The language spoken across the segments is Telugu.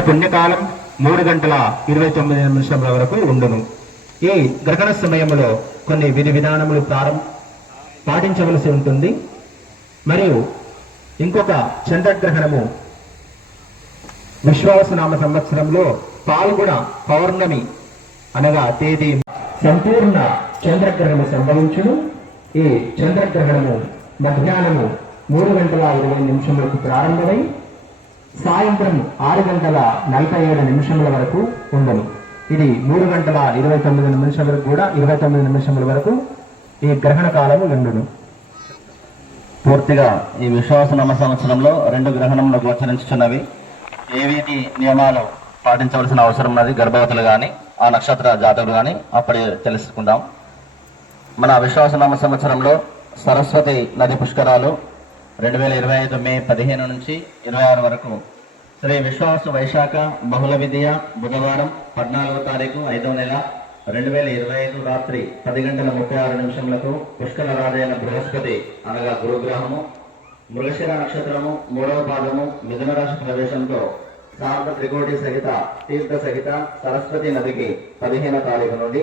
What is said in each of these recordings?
పుణ్యకాలం మూడు గంటల ఇరవై తొమ్మిది నిమిషముల వరకు ఉండును. ఈ గ్రహణ సమయంలో కొన్ని విధి విధానములు ప్రారంభ పాటించవలసి ఉంటుంది. మరియు ఇంకొక చంద్రగ్రహణము విశ్వాసనామ సంవత్సరంలో పాల్గొన పౌర్ణమి అనగా తేదీ సంపూర్ణ చంద్రగ్రహణము సంభవించును. ఈ చంద్రగ్రహణము మధ్యాహ్నము మూడు గంటల ఇరవై నిమిషములకు ప్రారంభమై సాయంత్రం ఆరు గంటల నలభై ఏడు నిమిషముల వరకు ఉండను. ఇది మూడు గంటల ఇరవై తొమ్మిది నిమిషముల కూడా ఇరవై తొమ్మిది నిమిషముల వరకు ఈ గ్రహణ కాలము ఉండును. పూర్తిగా ఈ విశ్వాసనామ సంవత్సరంలో రెండు గ్రహణములు గోచరించుచున్నవి. ఏ నియమాలు పాటించవలసిన అవసరం ఉన్నది? గర్భవతులు కానీ ఆ నక్షత్ర జాతకులు కానీ అప్పుడే తెలుసుకుందాం. మన విశ్వాసనామ సంవత్సరంలో సరస్వతి నది పుష్కరాలు రెండు వేల ఇరవై ఐదు మే పదిహేను నుంచి ఇరవై ఆరు వరకు శ్రీ విశ్వాస వైశాఖ బహుళ విద్య బుధవారం పద్నాలుగో తారీఖు ఐదో నెల రెండు వేల ఇరవై ఐదు రాత్రి పది గంటల ముప్పై ఆరు నిమిషములకు పుష్కర రాజైన బృహస్పతి అనగా గురుగ్రహము మృగశిర నక్షత్రము మూడవ పాదము మిథున రాశి ప్రవేశంతో శాంత త్రికోటి సహిత తీర్థ సహిత సరస్వతి నదికి పదిహేనో తారీఖు నుండి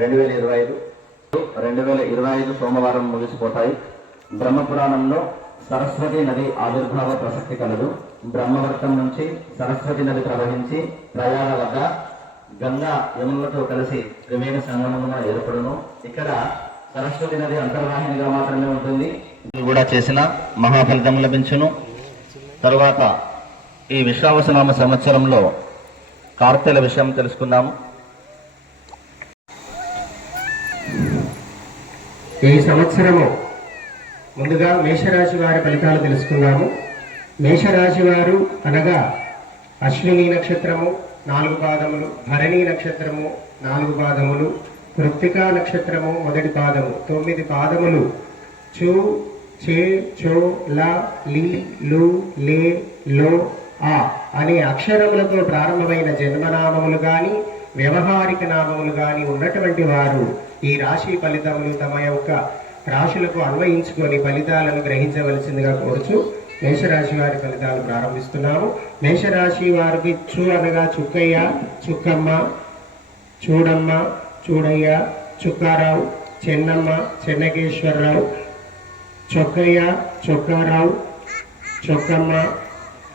రెండు వేల ఇరవై ఐదు రెండు వేల ఇరవై ఐదు సోమవారం ముగిసిపోతాయి. బ్రహ్మపురాణంలో సరస్వతి నది ఆవిర్భావ ప్రసక్తి కలదు. బ్రహ్మవర్తం నుంచి సరస్వతి నది ప్రవహించి ప్రయాణ వద్ద గంగా యములతో కలిసి త్రివేణి సంగమమున ఏర్పడును. ఇక్కడ సరస్వతి నది అంతర్వాహినిగా మాత్రమే ఉంటుంది. కూడా చేసిన మహాఫలితం లభించును. తరువాత ఈ విశ్వావసనామ సంవత్సరంలో కార్తెల విషయం తెలుసుకుందాము. ఈ సంవత్సరము ముందుగా మేషరాశి వారి ఫలితాలు తెలుసుకున్నాము మేషరాశి వారు అనగా అశ్విని నక్షత్రము నాలుగు పాదములు భరణి నక్షత్రము నాలుగు పాదములు కృత్తికా నక్షత్రము మొదటి పాదము తొమ్మిది పాదములు. చూ చే చో ల లి లు లే లో ఆ అనే అక్షరములతో ప్రారంభమైన జన్మనామములు గాని వ్యవహారిక నామములు గాని ఉన్నటువంటి వారు ఈ రాశి ఫలితములు తమ యొక్క రాశులకు అన్వయించుకొని ఫలితాలను గ్రహించవలసిందిగా కోరుచు మేషరాశి వారి ఫలితాలు ప్రారంభిస్తున్నాము. మేషరాశి వారికి చు అనగా చుక్కయ్య చుక్కమ్మ చూడమ్మ చూడయ్య చుక్కారావు చెన్నమ్మ చెన్నకేశ్వరరావు చొక్కయ్య చొక్కారావు చొక్కమ్మ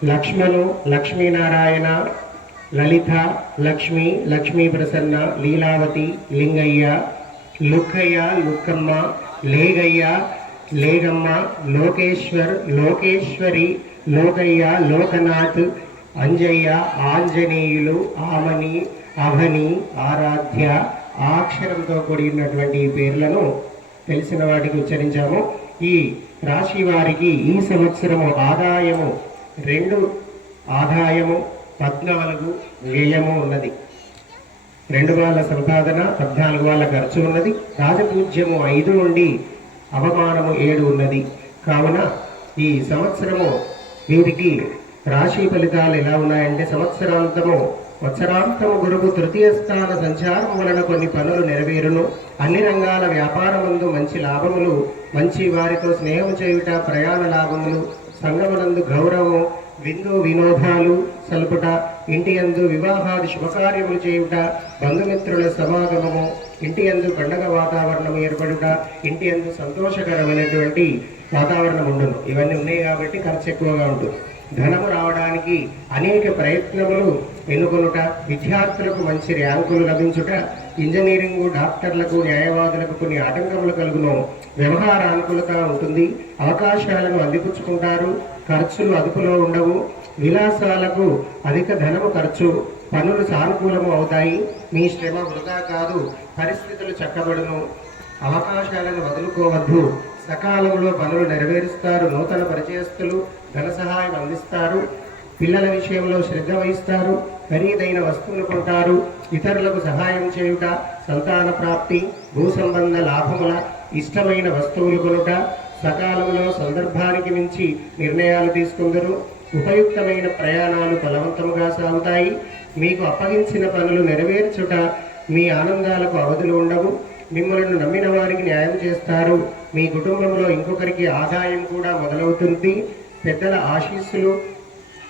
లక్ష్మణు లక్ష్మీనారాయణ లలిత లక్ష్మి లక్ష్మీ ప్రసన్న లీలావతి లింగయ్య లుక్కయ్య లుక్కమ్మ లేగయ్య లేగమ్మ లోకేశ్వర్ లోకేశ్వరి లోకయ్య లోకనాథ్ అంజయ్య ఆంజనేయులు ఆమని అవని ఆరాధ్య ఆ అక్షరంతో కూడినటువంటి పేర్లను తెలిసిన వాటికి ఉచ్చరించాము. ఈ రాశి వారికి ఈ సంవత్సరము ఆదాయము రెండు ఆదాయము పద్నాలుగు వ్యయము ఉన్నది. రెండు వాళ్ళ సంపాదన పద్నాలుగు వాళ్ళ ఖర్చు ఉన్నది. రాజపూజ్యము ఐదు నుండి అవమానము ఏడు ఉన్నది. కావున ఈ సంవత్సరము వీరికి రాశి ఫలితాలు ఎలా ఉన్నాయంటే సంవత్సరాంతము వత్సరాంతము గురువు తృతీయ స్థాన సంచారం వలన కొన్ని పనులు నెరవేరును. అన్ని రంగాల వ్యాపారముందు మంచి లాభములు మంచి వారితో స్నేహం చేయుట ప్రయాణ లాభములు సంగమనందు గౌరవం విందు వినోదాలు సలుపుట ఇంటి యందు వివాహాది శుభకార్యములు చేయుట బంధుమిత్రుల సమాగమము ఇంటి యందు పండగ వాతావరణం ఏర్పడుట ఇంటి యందు సంతోషకరమైనటువంటి వాతావరణం ఉండదు ఇవన్నీ ఉన్నాయి కాబట్టి ఖర్చు ఎక్కువగా ఉంటుంది ధనము రావడానికి అనేక ప్రయత్నములు ఎన్నుకొనుట విద్యార్థులకు మంచి ర్యాంకులు లభించుట ఇంజనీరింగ్ డాక్టర్లకు న్యాయవాదులకు కొన్ని ఆటంకములు కలుగును. వ్యవహార అనుకూలత ఉంటుంది అవకాశాలను అందిపుచ్చుకుంటారు ఖర్చులు అదుపులో ఉండవు విలాసాలకు అధిక ధనము ఖర్చు పనులు సానుకూలము అవుతాయి. మీ శ్రమ వృధా కాదు పరిస్థితులు చక్కబడును. అవకాశాలను వదులుకోవద్దు. సకాలంలో పనులు నెరవేరుస్తారు. నూతన పరిచయస్తులు ధన సహాయం అందిస్తారు. పిల్లల విషయంలో శ్రద్ధ వహిస్తారు. ఖరీదైన వస్తువులు కొంటారు. ఇతరులకు సహాయం చేయుట సంతాన ప్రాప్తి భూ సంబంధ లాభముల ఇష్టమైన వస్తువులు కొనుట సకాలంలో సందర్భానికి మించి నిర్ణయాలు తీసుకుందరు. ఉపయుక్తమైన ప్రయాణాలు బలవంతముగా సాగుతాయి. మీకు అప్పగించిన పనులు నెరవేర్చుట మీ ఆనందాలకు అవధులు ఉండవు. మిమ్మల్ని నమ్మిన వారికి న్యాయం చేస్తారు. మీ కుటుంబంలో ఇంకొకరికి ఆదాయం కూడా మొదలవుతుంది. పెద్దల ఆశీస్సులు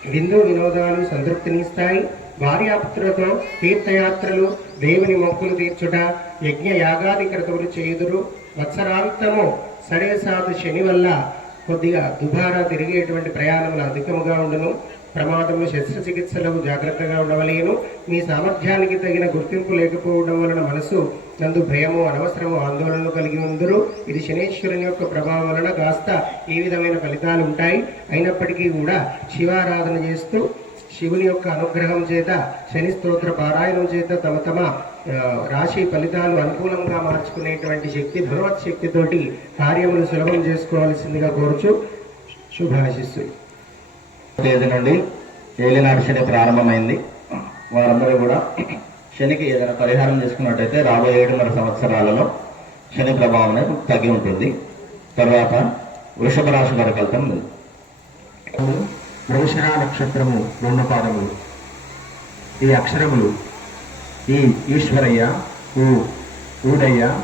విందు వినోదాలు సంతృప్తినిస్తాయి. భార్యాపుత్రులతో తీర్థయాత్రలు దేవుని మొక్కులు తీర్చుట యజ్ఞ యాగాది క్రతువులు చేయుదురు. వత్సరాంతము సరే సాధు శని వల్ల కొద్దిగా దుబారా తిరిగేటువంటి ప్రయాణములు అధికముగా ఉండను. ప్రమాదము శస్త్రచికిత్సలకు జాగ్రత్తగా ఉండవలేను. మీ సామర్థ్యానికి తగిన గుర్తింపు లేకపోవడం వలన మనసు నందు భయము అనవసరము ఆందోళనలు కలిగి ఉందరు. ఇది శనేశ్వరుని యొక్క ప్రభావం వలన కాస్త ఈ విధమైన ఫలితాలు ఉంటాయి. అయినప్పటికీ కూడా శివారాధన చేస్తూ శివుని యొక్క అనుగ్రహం చేత శని స్తోత్ర పారాయణం చేత తమ తమ రాశి ఫలితాలు అనుకూలంగా మార్చుకునేటువంటి శక్తి భగవత్ శక్తితోటి కార్యములు సులభం చేసుకోవాల్సిందిగా కోరుచు శుభాశిస్సులు. తేదీ నుండి ఏలినాడు శని ప్రారంభమైంది. వారందరూ కూడా శనికి ఏదైనా పరిహారం చేసుకున్నట్టయితే రాబోయే ఏడున్నర సంవత్సరాలలో శని ప్రభావం అనేది తగ్గి ఉంటుంది. తర్వాత వృషభ రాశి వారికి వెళ్తాం మృగశిర నక్షత్రము రెండు పాదములు. ఈ అక్షరములు ఈ ఈశ్వరయ్య ఊ ఊడయ్య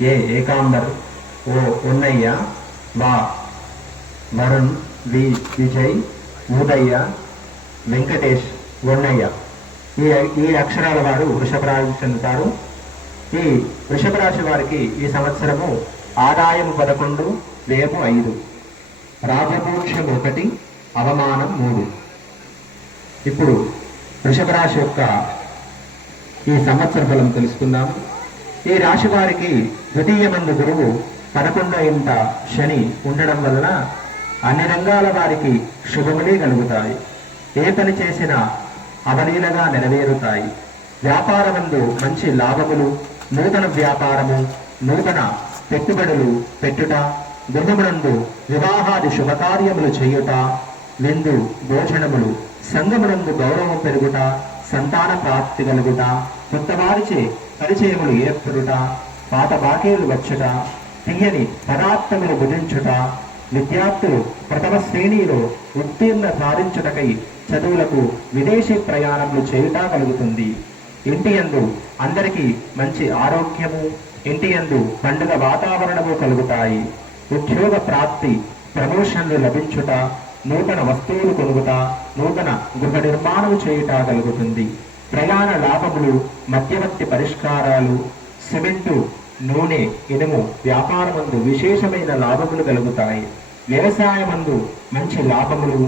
ఏ ఏకాంబర్ ఓ ఉన్నయ్య వా వరుణ్ వి విజయ్ ఊదయ్య వెంకటేష్ ఉన్నయ్య ఈ ఈ అక్షరాల వారు వృషభ రాశి చెందుతారు. ఈ వృషభ రాశి వారికి ఈ సంవత్సరము ఆదాయం పదకొండు వ్యయము ఐదు. రాజపూక్షం ఒకటి అవమానం మూడు. ఇప్పుడు వృషభ రాశి యొక్క ఈ సంవత్సర ఫలం తెలుసుకుందాం. ఈ రాశి వారికి ద్వితీయ మందు గురువు పదకొండో ఇంట శని ఉండడం వలన అన్ని రంగాల వారికి శుభములే కలుగుతాయి. ఏ పని చేసినా అవలీలగా నెరవేరుతాయి. వ్యాపారమందు మంచి లాభములు నూతన వ్యాపారము నూతన పెట్టుబడులు పెట్టుట గృహమునందు వివాహాది శుభకార్యములు చేయుట విందు భోజనములు సంగమునందు గౌరవం పెరుగుట సంతాన ప్రాప్తి కలుగుట కొత్త వారిచే పరిచయములు ఏర్పడుట పాత బాకీలు వచ్చుట తీయని పదార్థములు భుజించుట విద్యార్థులు ప్రథమ శ్రేణిలో ఉత్తీర్ణ సాధించుటకై చదువులకు విదేశీ ప్రయాణములు చేయుట కలుగుతుంది. ఇంటి యందు అందరికీ మంచి ఆరోగ్యము ఇంటి యందు పండుగ వాతావరణము కలుగుతాయి. ఉద్యోగ ప్రాప్తి ప్రమోషన్లు లభించుట నూతన వస్తువులు కొనుగుట నూతన గృహ నిర్మాణం చేయుట కలుగుతుంది ప్రయాణ లాభములు మధ్యవర్తి పరిష్కారాలు సిమెంటు నూనె ఇనుము వ్యాపారమందు విశేషమైన లాభములు కలుగుతాయి. వ్యవసాయమందు మంచి లాభములు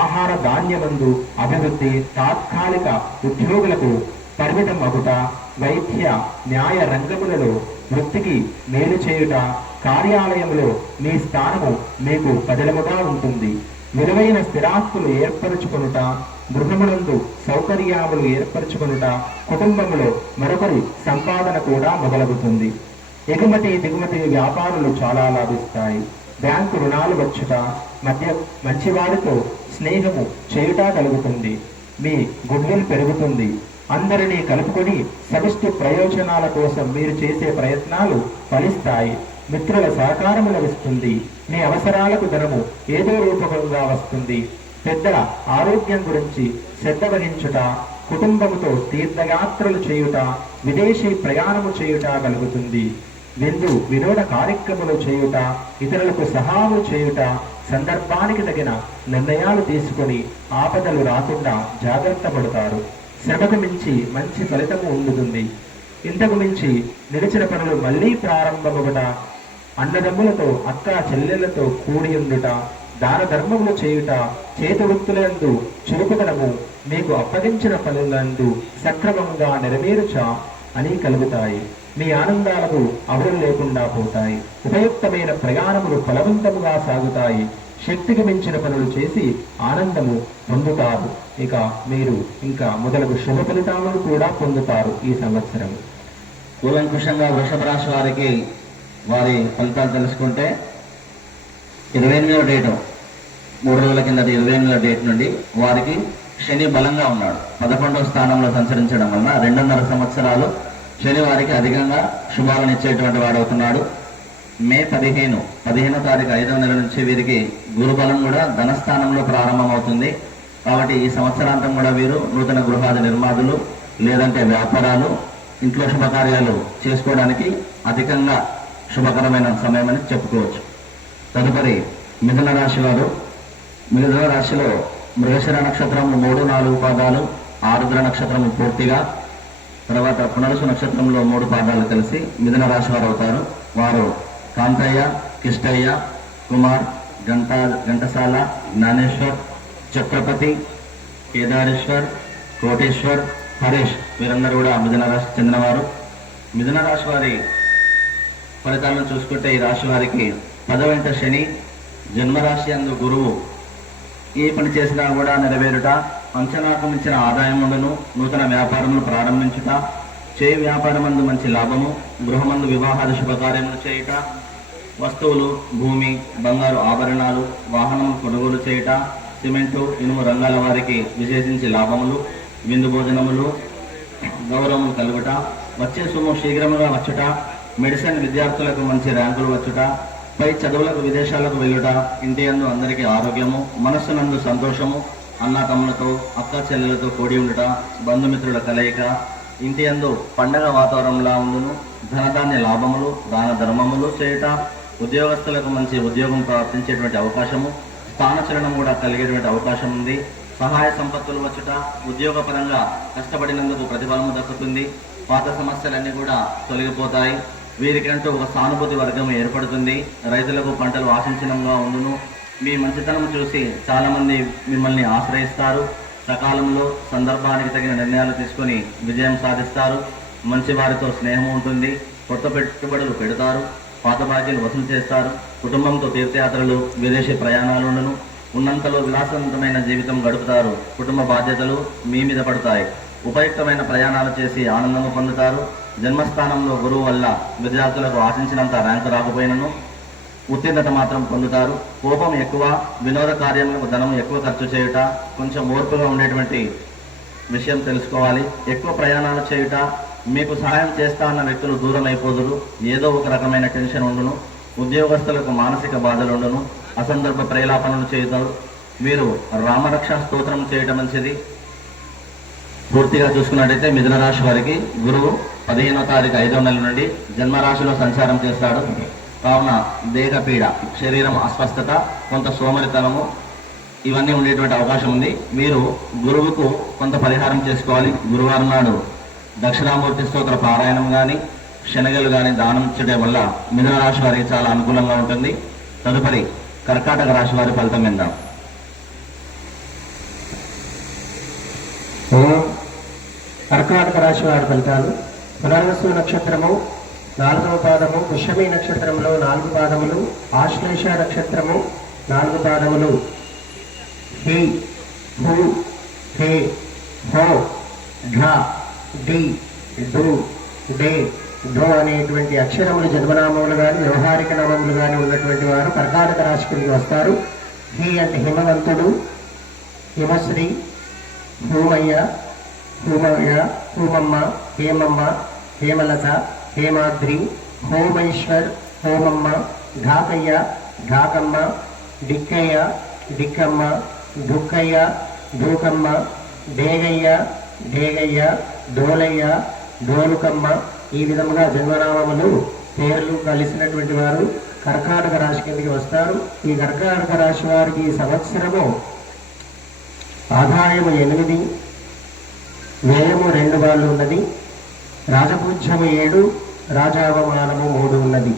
ఆహార ధాన్యమందు అభివృద్ధి తాత్కాలిక ఉద్యోగులకు పరిమితం అగుట వైద్య న్యాయ రంగములలో వృత్తికి మేలు చేయుట కార్యాలయంలో మీ స్థానము మీకు పదిలముగా ఉంటుంది. విలువైన స్థిరాస్తులు ఏర్పరచుకొనుట గృహమునందు సౌకర్యాములు ఏర్పరచుకొనుట కుటుంబంలో మరొకరి సంపాదన కూడా మొదలగుతుంది. ఎగుమతి దిగుమతి వ్యాపారులు చాలా లాభిస్తాయి. బ్యాంకు రుణాలు వచ్చుట మధ్య మంచివారితో స్నేహము చేయుట కలుగుతుంది. మీ గుడ్విల్ పెరుగుతుంది. అందరినీ కలుపుకొని సమిష్టి ప్రయోజనాల కోసం మీరు చేసే ప్రయత్నాలు ఫలిస్తాయి. మిత్రుల సహకారము లభిస్తుంది. మీ అవసరాలకు ధనము ఏదో రూపకంగా వస్తుంది. పెద్దల ఆరోగ్యం గురించి శ్రద్ధ వహించుట కుటుంబముతో తీర్థయాత్రలు చేయుట విదేశీ ప్రయాణము చేయుట కలుగుతుంది. విందు వినోద కార్యక్రమాలు చేయుట ఇతరులకు సహాయం చేయుట సందర్భానికి తగిన నిర్ణయాలు తీసుకొని ఆపదలు రాకుండా జాగ్రత్త పడతారు. శ్రమకు మించి మంచి ఫలితము ఉండుతుంది. ఇంతకు మించి నిలిచిన పనులు మళ్ళీ ప్రారంభమవుట అన్నదమ్ములతో అక్క చెల్లెళ్ళతో కూడి ఉండుట దాన ధర్మములు చేయుట చేతి వృత్తులందు చురుకుదనము మీకు అప్పగించిన పనులందు సక్రమంగా నెరవేరుచ అని కలుగుతాయి. మీ ఆనందాలకు అవరులు లేకుండా పోతాయి. ఉపయుక్తమైన ప్రయాణములు ఫలవంతముగా సాగుతాయి. శక్తికి మించిన పనులు చేసి ఆనందము పొందుతారు. ఇక మీరు ఇంకా మొదలగు శుభ ఫలితాలను కూడా పొందుతారు ఈ సంవత్సరం కూలంకుషంగా వృషభ రాశి వారికి వారి ఫలితాలు తెలుసుకుంటే ఇరవై ఎనిమిదో డేటు మూడు రోజుల కింద ఇరవై ఎనిమిదో డేట్ నుండి వారికి శని బలంగా ఉన్నాడు. పదకొండవ స్థానంలో సంచరించడం వలన రెండున్నర సంవత్సరాలు శని వారికి అధికంగా శుభాలను ఇచ్చేటువంటి వాడు అవుతున్నాడు. మే పదిహేను పదిహేనో తారీఖు ఐదవ నెల నుంచి వీరికి గురుబలం కూడా ధనస్థానంలో ప్రారంభమవుతుంది. కాబట్టి ఈ సంవత్సరాంతం కూడా వీరు నూతన గృహాది నిర్మాతులు లేదంటే వ్యాపారాలు ఇంట్లో శుభకార్యాలు చేసుకోవడానికి అధికంగా శుభకరమైన సమయం అని చెప్పుకోవచ్చు. తదుపరి మిథున రాశి వారు మిథున రాశిలో మృగశిర నక్షత్రం మూడు నాలుగు పాదాలు ఆరుద్ర నక్షత్రం పూర్తిగా తర్వాత పునరుసు నక్షత్రంలో మూడు పాదాలు కలిసి మిథున రాశి వారు అవుతారు. వారు కాంతయ్య కిష్టయ్య కుమార్ గంట ఘంటసాల జ్ఞానేశ్వర్ చక్రపతి కేదారేశ్వర్ కోటేశ్వర్ హరీష్ వీరందరూ కూడా మిథున రాశి చెందినవారు. మిథున రాశి వారి ఫలితాలను చూసుకుంటే ఈ రాశి వారికి పదవంట శని జన్మరాశి అందు గురువు. ఏ పని చేసినా కూడా నెరవేరుట అంచనాకు మించిన ఆదాయం నూతన వ్యాపారములు ప్రారంభించుట చేయి వ్యాపారమందు మంచి లాభము గృహమందు వివాహాద శుభకార్యములు చేయుట వస్తువులు భూమి బంగారు ఆభరణాలు వాహనం కొనుగోలు చేయుట సిమెంటు ఇనుము రంగాల వారికి విశేషించి లాభములు విందు భోజనములు గౌరవము కలుగుట వచ్చే సొమ్ము శీఘ్రముగా వచ్చుట మెడిసిన్ విద్యార్థులకు మంచి ర్యాంకులు వచ్చుట పై చదువులకు విదేశాలకు వెళ్ళుట ఇంటి యందు అందరికీ ఆరోగ్యము మనస్సునందు సంతోషము అన్న తమ్ములతో అక్క చెల్లెలతో కూడి ఉండుట బంధుమిత్రుల కలయిక ఇంటి యందు పండగ వాతావరణంలా ఉండును ధనధాన్య లాభములు దాన ధర్మములు చేయుట ఉద్యోగస్తులకు మంచి ఉద్యోగం ప్రాప్తించేటువంటి అవకాశము స్థానచలనం కూడా కలిగేటువంటి అవకాశం ఉంది సహాయ సంపత్తులు వచ్చుట ఉద్యోగపరంగా కష్టపడినందుకు ప్రతిఫలము దక్కుతుంది. పాత సమస్యలన్నీ కూడా తొలగిపోతాయి. వీరికంటూ ఒక సానుభూతి వర్గం ఏర్పడుతుంది. రైతులకు పంటలు ఆశించినంగా ఉండును. మీ మంచితనం చూసి చాలామంది మిమ్మల్ని ఆశ్రయిస్తారు. సకాలంలో సందర్భానికి తగిన నిర్ణయాలు తీసుకొని విజయం సాధిస్తారు. మంచి వారితో స్నేహం ఉంటుంది. కొత్త పెట్టుబడులు పెడతారు. పాత బాధ్యతలు వసూలు చేస్తారు. కుటుంబంతో తీర్థయాత్రలు విదేశీ ప్రయాణాలు ఉండను. ఉన్నంతలో విలాసవంతమైన జీవితం గడుపుతారు. కుటుంబ బాధ్యతలు మీ మీద పడతాయి. ఉపయుక్తమైన ప్రయాణాలు చేసి ఆనందము పొందుతారు. జన్మస్థానంలో గురువు వల్ల విద్యార్థులకు ఆశించినంత ర్యాంకు రాకపోయినను ఉత్తీర్ణత మాత్రం పొందుతారు. కోపం ఎక్కువ వినోద కార్యములకు ధనం ఎక్కువ ఖర్చు చేయుట కొంచెం ఓర్పుగా ఉండేటువంటి విషయం తెలుసుకోవాలి. ఎక్కువ ప్రయాణాలు చేయుట మీకు సహాయం చేస్తా అన్న వ్యక్తులు దూరం అయిపోదురు ఏదో ఒక రకమైన టెన్షన్ ఉండును. ఉద్యోగస్తులకు మానసిక బాధలు ఉండును. అసందర్భ ప్రేలాపనలు చేయుతారు. మీరు రామరక్ష స్తోత్రం చేయటం మంచిది. పూర్తిగా చూసుకున్నట్టయితే మిథున రాశి వారికి గురువు పదిహేనో తారీఖు ఐదో నెల నుండి జన్మరాశిలో సంచారం చేస్తాడు. కావున దేహపీడ శరీరం అస్వస్థత కొంత సోమరితనము ఇవన్నీ ఉండేటువంటి అవకాశం ఉంది. మీరు గురువుకు కొంత పరిహారం చేసుకోవాలి. గురువారం నాడు దక్షిణామూర్తి స్తోత్ర పారాయణం కానీ శనగలు కానీ దానం చేయడం వల్ల మిథున రాశి వారికి చాలా అనుకూలంగా ఉంటుంది. తదుపరి కర్కాటక రాశి వారి ఫలితం విందాం ఓం కర్కాటక రాశి వారి ఫలితాలు. పునర్వసు నక్షత్రము నాలుగవ పాదము పుష్యమి నక్షత్రంలో నాలుగు పాదములు ఆశ్లేష నక్షత్రము నాలుగు పాదములు. హి హు హే హో ఢ డి డు డే. ఢో అనేటువంటి అక్షరములు జన్మనామములు కానీ వ్యవహారిక నామములు కానీ ఉన్నటువంటి వారు కర్కాటక రాశి కింద వస్తారు. హి అంటే హిమవంతుడు హిమశ్రీ భూమయ్య భూమయ్య భూమమ్మ హేమమ్మ హేమలత హేమాద్రి హోమైశ్వర్ హోమమ్మ ఘాకయ్య ఘాకమ్మ డిక్కయ్య డిక్కమ్మ దుక్కయ్య దూకమ్మ డేగయ్య డేగయ్య దోలయ్య దోలుకమ్మ. ఈ విధముగా జన్మనామములు పేర్లు కలిసినటువంటి వారు కర్కాటక రాశి కిందకి వస్తారు. ఈ కర్కాటక రాశి వారికి ఈ సంవత్సరము ఆదాయము ఎనిమిది వ్యయము రెండు వాళ్ళు ఉన్నది రాజపూజ్యము ఏడు రాజావమానము మూడు ఉన్నది.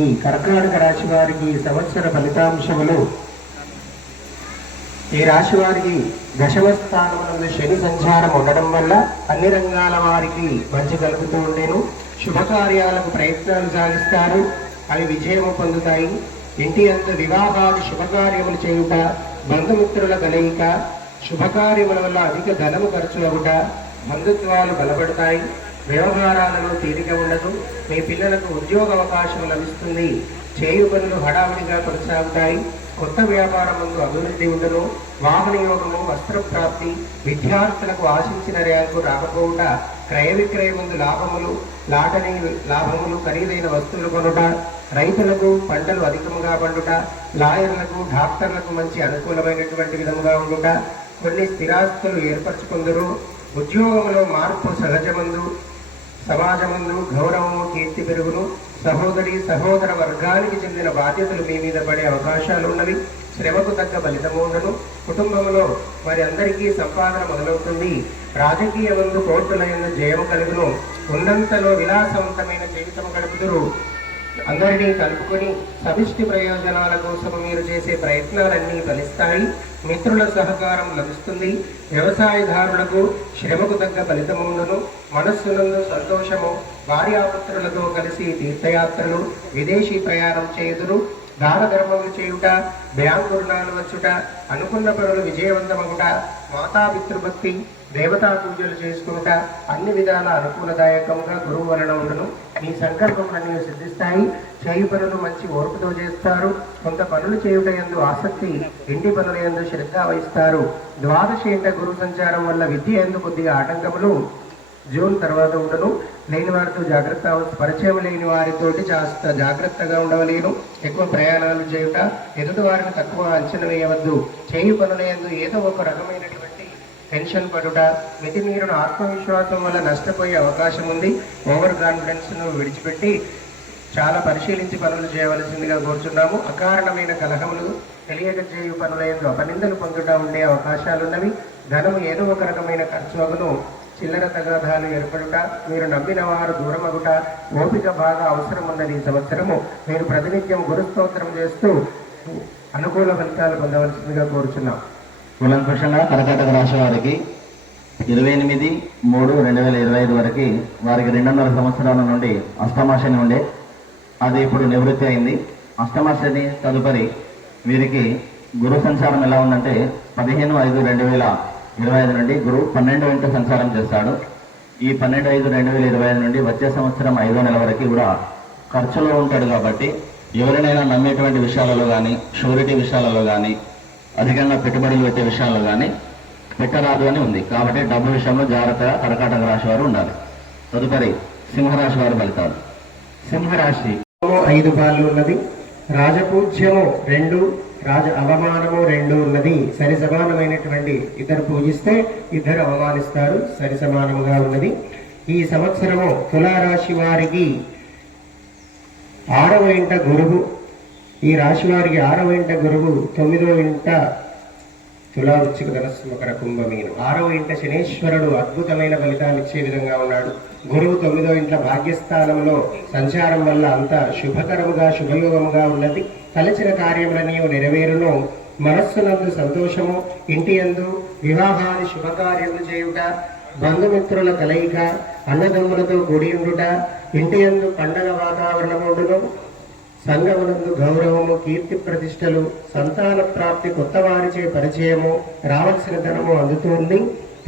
ఈ కర్కాటక రాశి వారికి సంవత్సర ఫలితాంశములు ఈ రాశి వారికి దశమ స్థానమునందు శని సంచారం ఉండడం వల్ల అన్ని రంగాల వారికి మంచి కలుగుతూ ఉండేను. శుభకార్యాలకు ప్రయత్నాలు సాగిస్తారు అవి విజయము పొందుతాయి. ఇంటి అంత వివాహాది శుభకార్యములు చేయుట బంధుమిత్రుల కలయిక శుభకార్యముల వల్ల అధిక ధనము ఖర్చు అవుట బంధుత్వాలు బలపడతాయి వ్యవహారాలలో తీరిక ఉండదు మీ పిల్లలకు ఉద్యోగ అవకాశం లభిస్తుంది చేయు పనులు హడావిడిగా కొనసాగుతాయి కొత్త వ్యాపారం ముందు అభివృద్ధి ఉండను వాహనయోగము యోగము వస్త్ర ప్రాప్తి విద్యార్థులకు ఆశించిన ర్యాంకు రాకపోవుట క్రయ విక్రయ ముందు లాభములు లాటరీ లాభములు ఖరీదైన వస్తువులు కొనుట రైతులకు పంటలు అధికముగా పండుట లాయర్లకు డాక్టర్లకు మంచి అనుకూలమైనటువంటి విధముగా ఉండుట కొన్ని స్థిరాస్తులు ఏర్పరచుకుందరు ఉద్యోగంలో మార్పు సహజమందు సమాజమందు గౌరవము కీర్తి పెరుగును సహోదరి సహోదర వర్గానికి చెందిన బాధ్యతలు మీ మీద పడే అవకాశాలు ఉన్నవి. శ్రమకు తగ్గ ఫలితముండను కుటుంబంలో మరి అందరికీ సంపాదన మొదలవుతుంది. రాజకీయ ముందు కోర్టుల యందు జయము కలుగును. ఉన్నంతలో విలాసవంతమైన జీవితం గడుపుతురు అందరినీ కలుపుకొని సమిష్టి ప్రయోజనాల కోసం మీరు చేసే ప్రయత్నాలన్నీ ఫలిస్తాయి. మిత్రుల సహకారం లభిస్తుంది. వ్యవసాయదారులకు శ్రమకు తగ్గ ఫలితముండును మనస్సునందు సంతోషము భార్యాపుత్రులతో కలిసి తీర్థయాత్రలు విదేశీ ప్రయాణం చేయుదురు. దాన ధర్మములు చేయుట బ్యాంకు రుణాలు వచ్చుట అనుకున్న పనులు విజయవంతమగుట మాతాపితృభక్తి దేవతా పూజలు చేసుకుంటా అన్ని విధాల అనుకూలదాయకంగా గురువు వలన ఉండను. మీ సంకల్పములన్నీ సిద్ధిస్తాయి. చేయి పనులు మంచి ఓర్పుతో చేస్తారు. కొంత పనులు చేయుట ఎందు ఆసక్తి ఇంటి పనుల ఎందు శ్రద్ధ వహిస్తారు. ద్వాదశి ఇంట గురు సంచారం వల్ల విద్య ఎందు కొద్దిగా ఆటంకములు జూన్ తర్వాత ఉండను. లేని వారితో జాగ్రత్త పరిచయం లేని వారితోటి జాస్త జాగ్రత్తగా ఉండవలేను. ఎక్కువ ప్రయాణాలు చేయుట ఎదుటి వారిని తక్కువ అంచనా వేయవద్దు. చేయి పనులందు ఏదో ఒక రకమైనటువంటి టెన్షన్ పడుట మితిమీరిన ఆత్మవిశ్వాసం వల్ల నష్టపోయే అవకాశం ఉంది. ఓవర్ కాన్ఫిడెన్స్ను విడిచిపెట్టి చాలా పరిశీలించి పనులు చేయవలసిందిగా కోరుచున్నాము. అకారణమైన కలహములు తెలియక చేయు పనులందు అపనిందలు పొందుట ఉండే అవకాశాలున్నవి. ధనము ఏదో ఒక రకమైన ఖర్చులను చిల్లర తగాదాలు ఏర్పడుట మీరు నమ్మిన వారు దూరమగుట ఓపిక బాగా అవసరం ఉన్నది ఈ సంవత్సరము. మీరు ప్రతినిత్యం గురుస్తోత్రం చేస్తూ అనుకూల ఫలితాలు పొందవలసిందిగా కోరుచున్నాం కులంకుషంగా కర్కాటక రాశి వారికి ఇరవై ఎనిమిది మూడు రెండు వేల ఇరవై ఐదు వరకు వారికి రెండున్నర సంవత్సరాల నుండి అష్టమాశని ఉండే. అది ఇప్పుడు నివృత్తి అయింది. అష్టమాశని తదుపరి వీరికి గురు సంచారం ఎలా ఉందంటే పదిహేను ఐదు రెండు వేల ఇరవై ఐదు నుండి గురువు పన్నెండు ఇంట సంచారం చేస్తాడు. ఈ పన్నెండు ఐదు రెండు వేల ఇరవై ఐదు నుండి వచ్చే సంవత్సరం ఐదో నెల వరకు కూడా ఖర్చులో ఉంటాడు కాబట్టి ఎవరినైనా నమ్మేటువంటి విషయాలలో కానీ షూరిటీ విషయాలలో కానీ అధికంగా పెట్టుబడులు పెట్టే విషయాల్లో కానీ పెట్టరాదు అని ఉంది. కాబట్టి డబ్బు విషయంలో జాగ్రత్తగా కర్కాటక రాశి వారు ఉండాలి. తదుపరి సింహరాశి వారు ఫలితాలు. సింహరాశి ఐదు బాళ్ళు ఉన్నది. రాజపూజ్యము రెండు రాజ అవమానము రెండు ఉన్నది. సరి సమానమైనటువంటి ఇద్దరు పూజిస్తే ఇద్దరు అవమానిస్తారు. సరి సమానముగా ఉన్నది. ఈ సంవత్సరము తులారాశి వారికి ఆరవ ఇంట గురువు ఈ రాశి వారికి ఆరవ ఇంట గురువు తొమ్మిదవ ఇంట తులా వృచ్చిక ధనస్సు మకర కుంభమీను. ఆరవ ఇంట శనేశ్వరుడు అద్భుతమైన ఫలితాలు ఇచ్చే విధంగా ఉన్నాడు. గురువు తొమ్మిదో ఇంట్ల భాగ్యస్థానంలో సంచారం వల్ల అంత శుభకరముగా శుభయోగముగా ఉన్నది. తలచిన కార్యములని నెరవేరును. మనస్సునందు సంతోషము. ఇంటి యందు వివాహాది శుభకార్యములు చేయుట. బంధుమిత్రుల కలయిక. అన్నదమ్ములతో కూడి ఉండుట. ఇంటి యందు పండగ వాతావరణముండును సంఘమునందు గౌరవము కీర్తి ప్రతిష్టలు సంతాన ప్రాప్తి కొత్త వారిచే పరిచయము రావాల్సిన ధనము అందుతుంది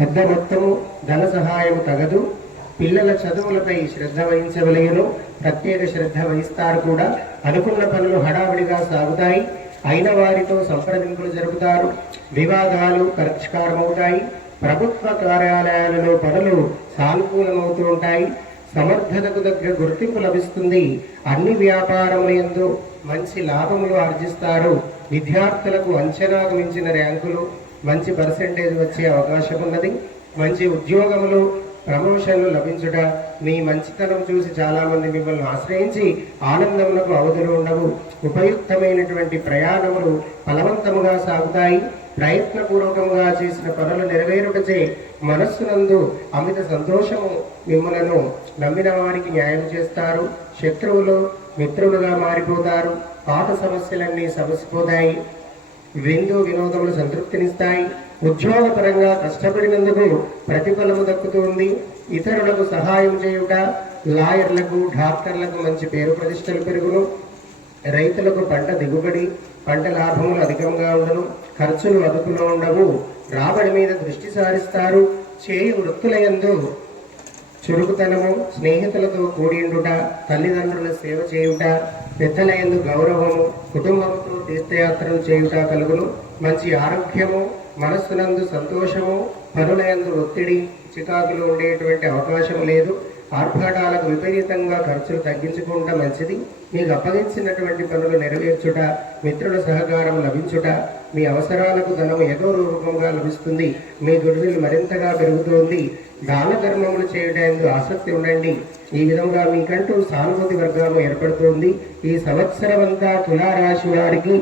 పెద్ద మొత్తము ధన సహాయము తగదు. పిల్లల చదువులపై శ్రద్ధ వహించవలయను ప్రత్యేక శ్రద్ధ వహిస్తారు కూడా. అనుకున్న పనులు హడావిడిగా సాగుతాయి. అయిన వారితో సంప్రదింపులు జరుపుతారు. వివాదాలు పరిష్కారమవుతాయి. ప్రభుత్వ కార్యాలయాలలో పనులు సానుకూలమవుతూ ఉంటాయి. సమర్థతకు దగ్గర గుర్తింపు లభిస్తుంది. అన్ని వ్యాపారముల యందు మంచి లాభములు ఆర్జిస్తారు. విద్యార్థులకు అంచనాకు మించిన ర్యాంకులు మంచి పర్సెంటేజ్ వచ్చే అవకాశం ఉన్నది మంచి ఉద్యోగములు ప్రమోషన్లు లభించుట మీ మంచితనం చూసి చాలామంది మిమ్మల్ని ఆశ్రయించి ఆనందములకు అవధులు ఉండవు. ఉపయుక్తమైనటువంటి ప్రయాణములు ఫలవంతముగా సాగుతాయి. ప్రయత్నపూర్వకంగా చేసిన పనులు నెరవేరుటచే మనస్సునందు అమిత సంతోషము మిమ్మలను నమ్మిన వారికి న్యాయం చేస్తారు. శత్రువులు మిత్రులుగా మారిపోతారు. పాత సమస్యలన్నీ సమసిపోతాయి. విందు వినోదములు సంతృప్తినిస్తాయి. ఉద్యోగపరంగా కష్టపడినందుకు ప్రతిఫలము దక్కుతుంది. ఇతరులకు సహాయం చేయుట లాయర్లకు డాక్టర్లకు మంచి పేరు ప్రతిష్టలు పెరుగును. రైతులకు పంట దిగుబడి పంట లాభములు అధికంగా ఉండను. ఖర్చులు అదుపులో ఉండవు. రాబడి మీద దృష్టి సారిస్తారు. చేయి వృత్తులయందు చురుకుతనము స్నేహితులతో కూడిండుట తల్లిదండ్రుల సేవ చేయుట పెద్దలయందు గౌరవము కుటుంబంతో తీర్థయాత్రలు చేయుట కలుగును. మంచి ఆరోగ్యము మనస్సునందు సంతోషము పనులయందు ఒత్తిడి చికాకులు ఉండేటువంటి అవకాశం లేదు. ఆర్భాటాలకు విపరీతంగా ఖర్చులు తగ్గించుకుంట మంచిది. మీకు అప్పగించినటువంటి పనులు నెరవేర్చుట మిత్రుల సహకారం లభించుట మీ అవసరాలకు ధనం ఏదో రూపంగా లభిస్తుంది. మీ గుడ్విల్ మరింతగా పెరుగుతోంది. దాన ధర్మములు చేయడానికి ఆసక్తి ఉండండి. ఈ విధంగా మీకంటూ సానుభూతి వర్గము ఏర్పడుతోంది. ఈ సంవత్సరం అంతా తులారాశి వారికి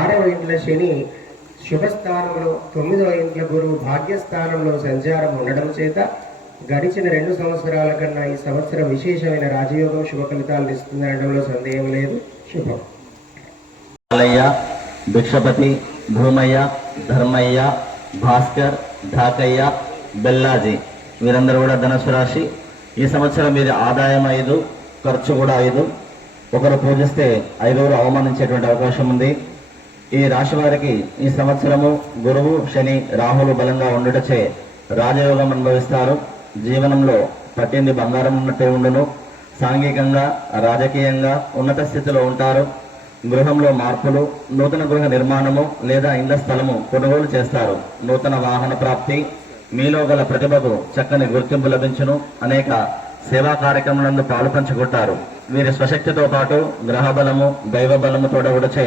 ఆరవ ఇంట్ల శని శుభస్థానంలో తొమ్మిదవ ఇంట్ల గురువు భాగ్యస్థానంలో సంచారం ఉండడం చేత గడిచిన రెండు సంవత్సరాల కన్నా ఈ సంవత్సరం విశేషమైన రాజయోగం శుభ ఫలితాలను ఇస్తుందనడంలో సందేహం లేదు. శుభం. భిక్షపతి భూమయ్య ధర్మయ్య భాస్కర్ ఢాకయ్య బెల్లాజీ. వీరందరూ కూడా ధనుసు రాశి. ఈ సంవత్సరం వీరి ఆదాయం ఐదు ఖర్చు కూడా ఐదు. ఒకరు పూజిస్తే ఐదుగురు అవమానించేటువంటి అవకాశం ఉంది. ఈ రాశి వారికి ఈ సంవత్సరము గురువు శని రాహులు బలంగా ఉండుటచే రాజయోగం అనుభవిస్తారు. జీవనంలో పట్టింది బంగారం ఉన్నట్టే ఉండును. సాంఘికంగా రాజకీయంగా ఉన్నత స్థితిలో ఉంటారు. గృహంలో మార్పులు నూతన గృహ నిర్మాణము లేదా ఇళ్ళ స్థలము కొనుగోలు చేస్తారు. నూతన వాహన ప్రాప్తి మీలో గల ప్రతిభకు చక్కని గుర్తింపు లభించును అనేక సేవా కార్యక్రమాలను పాలు పంచుకుంటారు. వీరి స్వశక్తితో పాటు గ్రహ బలము దైవ బలము తోడగుడచే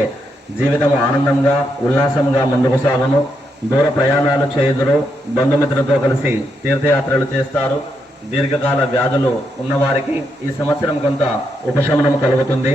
జీవితం ఆనందంగా ఉల్లాసంగా ముందుకు సాగును. దూర ప్రయాణాలు చేయుదురు బంధుమిత్రులతో కలిసి తీర్థయాత్రలు చేస్తారు. దీర్ఘకాల వ్యాధులు ఉన్నవారికి ఈ సంవత్సరం కొంత ఉపశమనం కలుగుతుంది.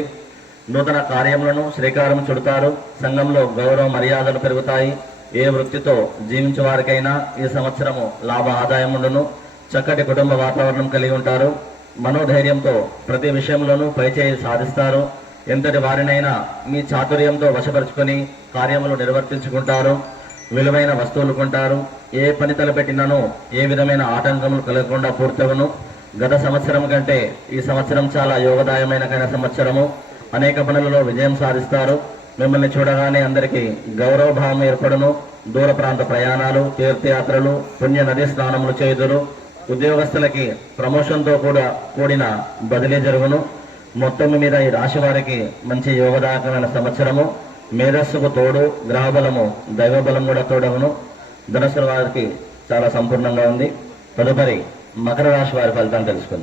నూతన కార్యములను శ్రీకారం చుడతారు. సంఘంలో గౌరవ మర్యాదలు పెరుగుతాయి. ఏ వృత్తితో జీవించే వారికైనా ఈ సంవత్సరము లాభ ఆదాయం ఉండును చక్కటి కుటుంబ వాతావరణం కలిగి ఉంటారు. మనోధైర్యంతో ప్రతి విషయంలోనూ పైచేయి సాధిస్తారు. ఎంతటి వారినైనా మీ చాతుర్యంతో వశపరుచుకొని కార్యములు నిర్వర్తించుకుంటారు. విలువైన వస్తువులు కొంటారు. ఏ పని తలపెట్టినను ఏ విధమైన ఆటంకములు కలగకుండా పూర్తవును గత సంవత్సరం కంటే ఈ సంవత్సరం చాలా యోగదాయమైన సంవత్సరము. అనేక పనులలో విజయం సాధిస్తారు. మిమ్మల్ని చూడగానే అందరికీ గౌరవభావం ఏర్పడును. దూర ప్రాంత ప్రయాణాలు తీర్థయాత్రలు పుణ్య నదీ స్నానములు చేయుదురు. ఉద్యోగస్తులకి ప్రమోషన్తో కూడా కూడిన బదిలీ జరుగును. మొత్తం మీద ఈ రాశి వారికి మంచి యోగదాయకమైన సంవత్సరము. మేధస్సుకు తోడు గ్రహబలము దైవబలం కూడా తోడవును ధనుసు వారికి చాలా సంపూర్ణంగా ఉంది. తదుపరి మకర రాశి వారి ఫలితాన్ని తెలుసుకుందాం.